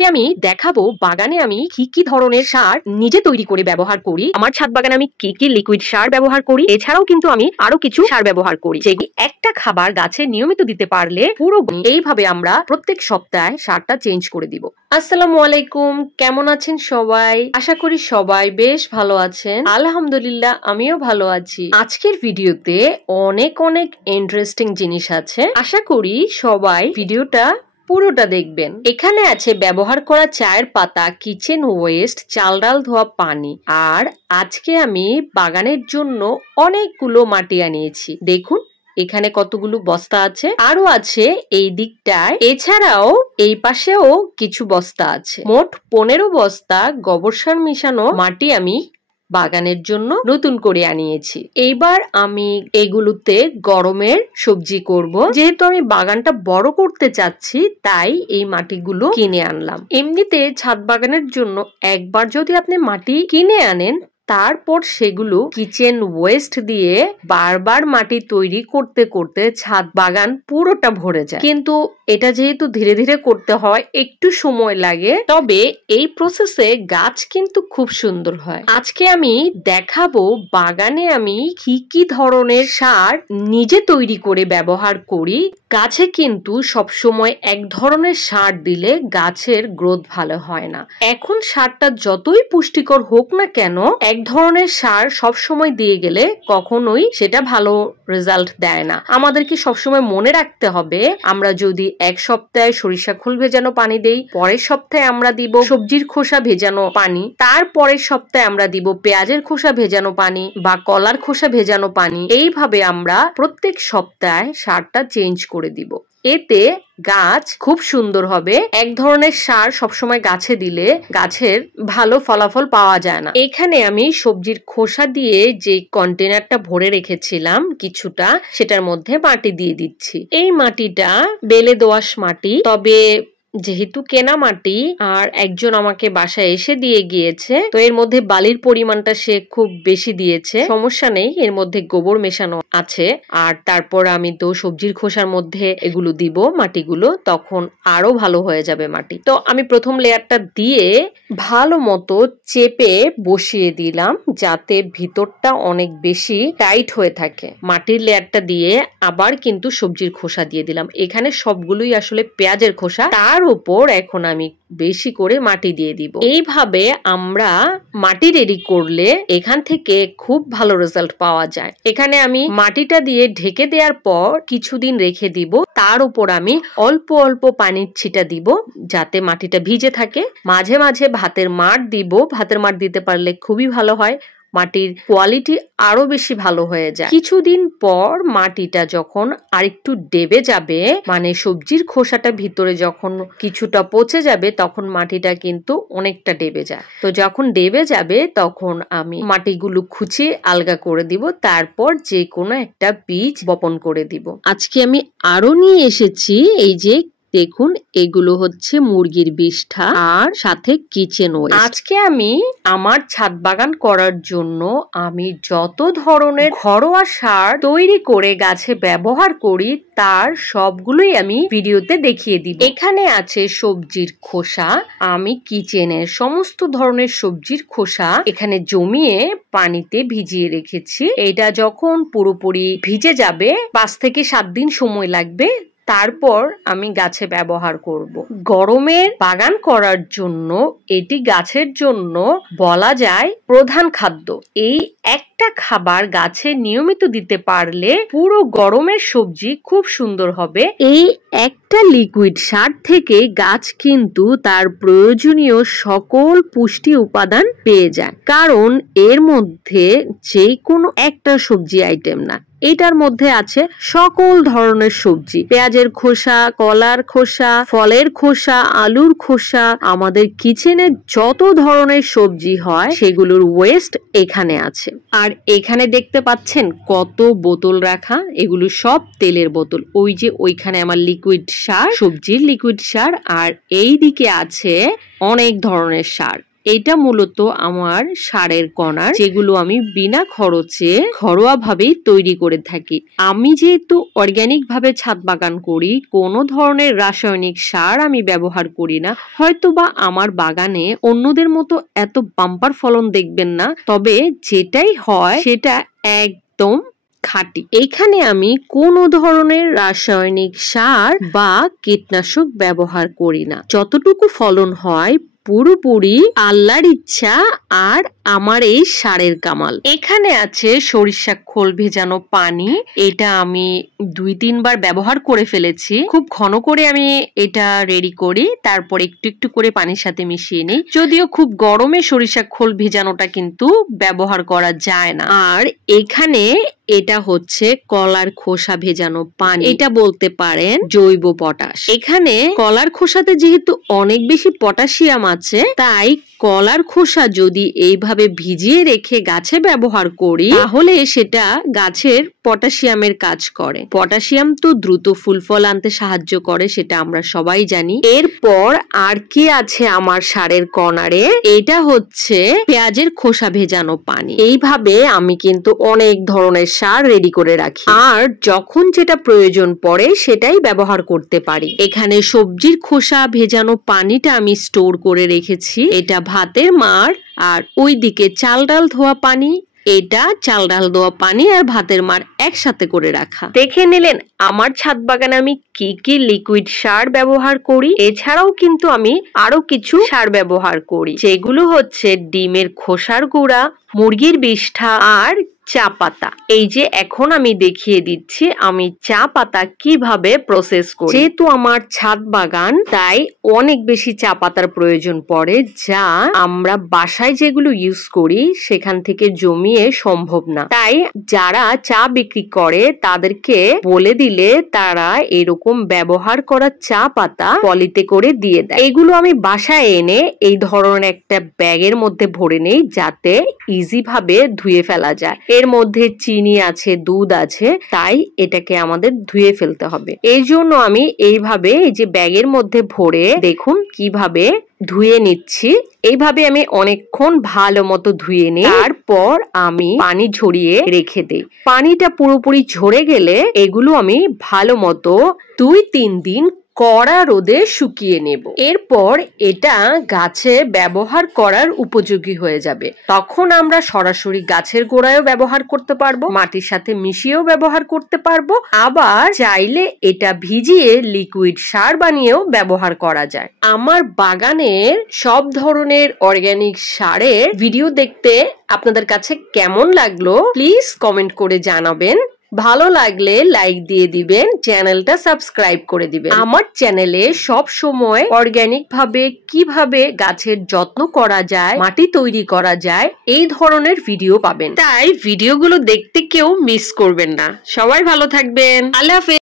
আজকে আমি দেখাবো বাগানে আমি কি ধরনের সার নিজে তৈরি করে ব্যবহার করি। আমার ছাদ বাগানে আমি কি লিকুইড সার ব্যবহার করি, এছাড়াও কিন্তু আমি আরো কিছু সার ব্যবহার করি, যেগুলি একটা খাবার গাছে নিয়মিত দিতে পারলে পুরো এইভাবে আমরা প্রত্যেক সপ্তাহে সারটা চেঞ্জ করে দিব। আসসালামু আলাইকুম, কেমন আছেন সবাই? আশা করি সবাই বেশ ভালো আছেন। আলহামদুলিল্লাহ, আমিও ভালো আছি। আজকের ভিডিওতে অনেক ইন্টারেস্টিং জিনিস আছে, আশা করি সবাই ভিডিওটা পুরোটা দেখবেন। এখানে আছে ব্যবহার করা চায়ের পাতা, কিচেন ওয়েস্ট, চাল ডাল ধোয়া পানি, আর আজকে আমি বাগানের জন্য অনেকগুলো মাটি আনিয়েছি। দেখুন এখানে কতগুলো বস্তা আছে, আরো আছে এই দিকটায়, এছাড়াও এই পাশেও কিছু বস্তা আছে। মোট 15 বস্তা গোবর সার মিশানো মাটি আমি বাগানের জন্য নতুন করে আনিয়েছি। এইবার আমি এগুলোতে গরমের সবজি করব। যেহেতু আমি বাগানটা বড় করতে চাচ্ছি, তাই এই মাটিগুলো কিনে আনলাম। এমনিতে ছাদ বাগানের জন্য একবার যদি আপনি মাটি কিনে আনেন, তারপর সেগুলো কিচেন ওয়েস্ট দিয়ে বারবার মাটি তৈরি করতে করতে ছাদ বাগান পুরোটা ভরে যায়। কিন্তু এটা যেহেতু ধীরে ধীরে করতে হয়, একটু সময় লাগে, তবে এই প্রসেসে গাছ কিন্তু খুব সুন্দর হয়। আজকে আমি দেখাবো বাগানে আমি কি ধরনের সার নিজে তৈরি করে ব্যবহার করি। গাছে কিন্তু সবসময় এক ধরনের সার দিলে গাছের গ্রোথ ভালো হয় না। এখন সারটা যতই পুষ্টিকর হোক না কেন, এক ধরনের সার সবসময় দিয়ে গেলে কখনোই সেটা ভালো রেজাল্ট দেয় না। আমাদেরকে সবসময় মনে রাখতে হবে, আমরা যদি এক সপ্তাহে সরিষা খোল ভেজানো পানি দেই, পরের সপ্তাহে আমরা দিব সবজির খোসা ভেজানো পানি, তার পরের সপ্তাহে আমরা দিব পেঁয়াজের খোসা ভেজানো পানি বা কলার খোসা ভেজানো পানি। এইভাবে আমরা প্রত্যেক সপ্তাহে সারটা চেঞ্জ করে দিব। এতে গাছ খুব সুন্দর হবে। এক ধরনের সার সবসময় গাছে দিলে গাছের ভালো ফলাফল পাওয়া যায় না। এখানে আমি সবজির খোসা দিয়ে যে কন্টেনারটা ভরে রেখেছিলাম কিছুটা, সেটার মধ্যে মাটি দিয়ে দিচ্ছি। এই মাটিটা বেলে দোআঁশ মাটি, তবে যেহেতু কেনা মাটি আর একজন আমাকে বাসায় এসে দিয়ে গিয়েছে, তো এর মধ্যে বালির পরিমাণটা সে খুব বেশি দিয়েছে। সমস্যা নেই, এর মধ্যে গোবর মেশানো আছে। আর তারপর আমি তো সবজির খোসার মধ্যে এগুলো দিব মাটিগুলো, তখন আরো ভালো হয়ে যাবে মাটি। তো আমি প্রথম লেয়ারটা দিয়ে ভালো মতো চেপে বসিয়ে দিলাম, যাতে ভিতরটা অনেক বেশি টাইট হয়ে থাকে। মাটির লেয়ারটা দিয়ে আবার কিন্তু সবজির খোসা দিয়ে দিলাম। এখানে সবগুলোই আসলে পেঁয়াজের খোসা, তার উপর এখন আমি বেশি করে মাটি দিয়ে দিব। এইভাবে আমরা মাটি রেডি করলে এখান থেকে খুব ভালো রেজাল্ট পাওয়া যায়। এখানে আমি মাটিটা দিয়ে ঢেকে দেওয়ার পর কিছুদিন রেখে দিব। তার উপর আমি অল্প অল্প পানির ছিটা দিব, যাতে মাটিটা ভিজে থাকে। মাঝে মাঝে ভাতের মাড় দিব। ভাতের মাড় দিতে পারলে খুবই ভালো হয়, মাটির কোয়ালিটি আরো বেশি ভালো হয়ে যায়। কিছুদিন পর মাটিটা যখন আরেকটু ডেবে যাবে, মানে সবজির খোসাটা ভিতরে যখন কিছুটা পচে যাবে, তখন মাটিটা কিন্তু অনেকটা ডেবে যায়। তো যখন ডেবে যাবে তখন আমি মাটিগুলো খুঁচিয়ে আলগা করে দিব, তারপর যে কোনো একটা বীজ বপন করে দিব। আজকে আমি আরো নিয়ে এসেছি, এই যে দেখুন, এগুলো হচ্ছে মুরগির বিষ্ঠা আর সাথে কিচেন ওয়েস্ট। আজকে আমি আমার ছাদ বাগান করার জন্য আমি যত ধরনের ঘরোয়া সার তৈরি করে গাছে ব্যবহার করি, তার সবগুলোই আমি ভিডিওতে দেখিয়ে দিব। এখানে আছে সবজির খোসা। আমি কিচেনের সমস্ত ধরনের সবজির খোসা এখানে জমিয়ে পানিতে ভিজিয়ে রেখেছি। এটা যখন পুরোপুরি ভিজে যাবে, 5 থেকে 7 দিন সময় লাগবে, তারপর আমি গাছে ব্যবহার করব। গরমের বাগান করার জন্য এটি গাছের জন্য বলা যায় প্রধান খাদ্য। এই একটা খাবার গাছে নিয়মিত দিতে পারলে পুরো গরমের সবজি খুব সুন্দর হবে। এই একটা লিকুইড সার থেকে গাছ কিন্তু তার প্রয়োজনীয় সকল পুষ্টি উপাদান পেয়ে যায়, কারণ এর মধ্যে যে কোনো একটা সবজি আইটেম না, এটার মধ্যে আছে সকল ধরনের সবজি। পেঁয়াজের খোসা, কলার খোসা, ফলের খোসা, আলুর খোসা, আমাদের কিচেনে যত ধরনের সবজি হয় সেগুলোর ওয়েস্ট এখানে আছে। আর এখানে দেখতে পাচ্ছেন কত বোতল রাখা, এগুলো সব তেলের বোতল। ওই যে ওইখানে আমার লিকুইড সার, সবজির লিকুইড সার, আর এই দিকে আছে অনেক ধরনের সার। এটা মূলত আমার সারের কণা, যেগুলো আমি বিনা খরচে ঘরোয়া ভাবেই তৈরি করে থাকি। আমি যেহেতু অর্গানিক ভাবে ছাদ বাগান করি, কোনো ধরনের রাসায়নিক সার আমি ব্যবহার করি না। হয়তোবা আমার বাগানে অন্যদের মতো এত বাম্পার ফলন দেখবেন না, তবে যেটাই হয় সেটা একদম খাঁটি। এখানে আমি কোনো ধরনের রাসায়নিক সার বা কীটনাশক ব্যবহার করি না। যতটুকু ফলন হয় পুরোপুরি আল্লাহর ইচ্ছা আর আমার এই সারের কামাল। এখানে আছে সরিষা খোল ভেজানো পানি, এটা আমি 2-3 বার ব্যবহার করে ফেলেছি। খুব ঘন করে আমি এটা রেডি করি, তারপর একটু একটু করে পানির সাথে মিশিয়ে নিই। যদিও খুব গরমে সরিষা খোল ভেজানোটা কিন্তু ব্যবহার করা যায় না। আর এখানে এটা হচ্ছে কলার খোসা ভেজানো পানি, এটা বলতে পারেন জৈব পটাশ। এখানে কলার খোসাতে যেহেতু অনেক বেশি পটাশিয়াম আছে, তাই কলার খোসা যদি এইভাবে ভিজিয়ে রেখে গাছে ব্যবহার করি, তাহলে সেটা গাছের পটাশিয়ামের কাজ করে। পটাশিয়াম তো দ্রুত ফুল ফল আনতে সাহায্য করে, সেটা আমরা সবাই জানি। এরপর আর কি আছে আমার সারের কর্নারে, এটা হচ্ছে পেঁয়াজের খোসা ভেজানো পানি। এইভাবে আমি কিন্তু অনেক ধরনের সার রেডি করে রাখি, আর যখন যেটা প্রয়োজন পড়ে সেটাই ব্যবহার করতে পারি। এখানে সবজির খোসা ভেজানো পানিটা আমি স্টোর করে রেখেছি, এটা ভাতের মাড়। আর ওইদিকে চাল ডাল ধোয়া পানি, এটা চাল ডাল ধোয়া পানি আর ভাতের মাড় একসাথে করে রাখা। দেখে নিলেন আমার ছাদ বাগানে আমি কি কি লিকুইড সার ব্যবহার করি। এছাড়াও কিন্তু আমি আরো কিছু সার ব্যবহার করি, যেগুলো হচ্ছে ডিমের খোসার গুঁড়া, মুরগির বিষ্ঠা আর চা পাতা। এই যে এখন আমি দেখিয়ে দিচ্ছি আমি চা পাতা কিভাবে প্রসেস করি। যেহেতু আমার ছাদ বাগান, তাই অনেক বেশি চা পাতার প্রয়োজন পড়ে, যা আমরা বাসায় যেগুলো ইউজ করি সেখান থেকে জমিয়ে সম্ভব না। তাই যারা চা বিক্রি করে তাদেরকে বলে দিলে তারা এরকম ব্যবহার করা চা পাতা পলিতে করে দিয়ে দেয়। এগুলো আমি বাসায় এনে এই ধরনের একটা ব্যাগের মধ্যে ভরে নেই, যাতে ইজি ভাবে ধুয়ে ফেলা যায়। এর মধ্যে চিনি আছে, দুধ আছে, তাই এটাকে আমাদের ধুয়ে ফেলতে হবে। এই জন্য আমি এইভাবে এই যে ব্যাগের মধ্যে ভরে দেখুন কিভাবে ধুয়ে নিচ্ছি। এইভাবে আমি অনেকক্ষণ ভালো মতো ধুয়ে নিই, তারপর আমি পানি ঝরিয়ে রেখে দিই। পানিটা পুরোপুরি ঝরে গেলে এগুলো আমি ভালো মতো 2-3 দিন কড়া রোদে শুকিয়ে নেব। এরপর এটা গাছে ব্যবহার করার উপযোগী হয়ে যাবে। তখন আমরা সরাসরি গাছের গোড়ায়ও ব্যবহার করতে পারবো, মাটির সাথে মিশিয়েও ব্যবহার করতে পারবো, আবার চাইলে এটা ভিজিয়ে লিকুইড সার বানিয়েও ব্যবহার করা যায়। আমার বাগানের সব ধরনের অর্গানিক সারের ভিডিও দেখতে আপনাদের কাছে কেমন লাগলো প্লিজ কমেন্ট করে জানাবেন। ভালো লাগলে লাইক দিয়ে দিবেন, চ্যানেলটা সাবস্ক্রাইব করে দিবেন। আমার চ্যানেলে সব সময় অর্গানিক ভাবে কিভাবে গাছের যত্ন করা যায়, মাটি তৈরি করা যায়, এই ধরনের ভিডিও পাবেন। তাই ভিডিওগুলো দেখতে কেউ মিস করবেন না। সবাই ভালো থাকবেন। আল্লাহ হাফেজ।